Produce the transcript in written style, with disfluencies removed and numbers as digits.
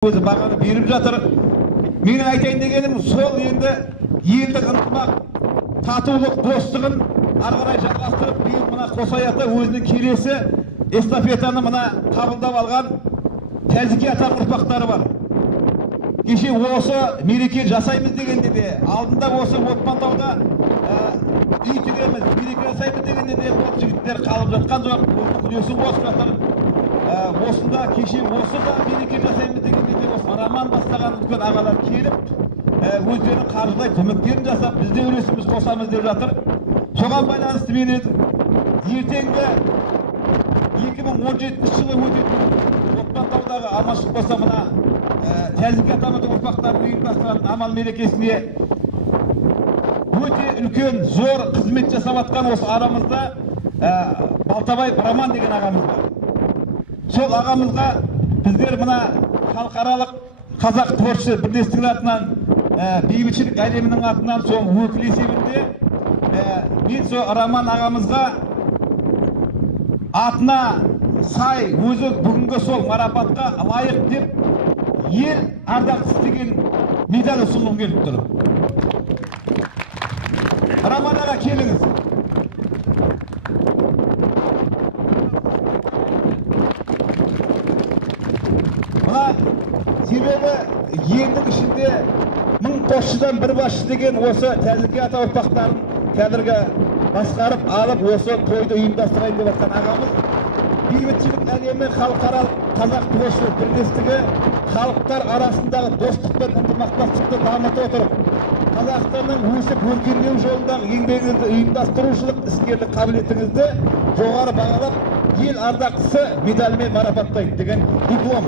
өзі бағаны беріп жатыр. Менің айтайын дегенім сол енді елдік ынтымақ, татулық, достығын ары қарай жалғастырып, биыл мына Қосай ата өзінің келесі эстафетаны мына қабылдап алған Тәжіке ата ұрпақтары бар. Кеше осы мереке жасаймыз дегенде де, алдында осы Отпантауда үй тігеміз, мереке жасаймыз дегенде де ол жігіттер қалып жатқан жоқ, үлесін қосып жатыр. Осында кеше осы да мереке жасаймыз дегенде де осы роман бастаған үлкен ағалар келіп, өздерінің қаржылай көмектерін жасап, бізде үлесіміз қосамыз деп жатыр. Соған байланысты мен ертеңгі 2017 жылы өтетін Отпантаудағы аманшылық болса мына Тәжіке атамыздың ұрпақтарын ұйымдастырған амал мерекесіне өте үлкен зор қызмет жасап жатқан осы арамызда Балтабай Роман деген ағамыз бар. Сол ағамызға біздер мына халықаралық қазақ творчысы бірлестігінің атынан, бейбітшілік әлемінің атынан сол өкіл есебінде мен сол Роман ағамызға атына сай өзі бүгінгі сол марапатқа лайық деп ел ардақтысы деген медаль ұсынғым келіп тұр. Роман аға, келіңіз. Мына себебі елдің ішінде 1000 қосшыдан бір басшы деген осы Тәжіке ата ұрпақтарын қазіргі басқарып алып осы тойды ұйымдастырайын деп жатқан ағамыз. Бейбітшілік әлемі халықаралық қазақ творчылық бірлестігі халықтар арасындағы достық пен ынтымақтастықты дамыта отырып, Қазақстанның өсіп өркендеу жолындағы еңбегіңізді, ұйымдастырушылық іскерлік қабілетіңізді жоғары бағалап, ел ардақтысы медалімен марапаттайды деген диплом.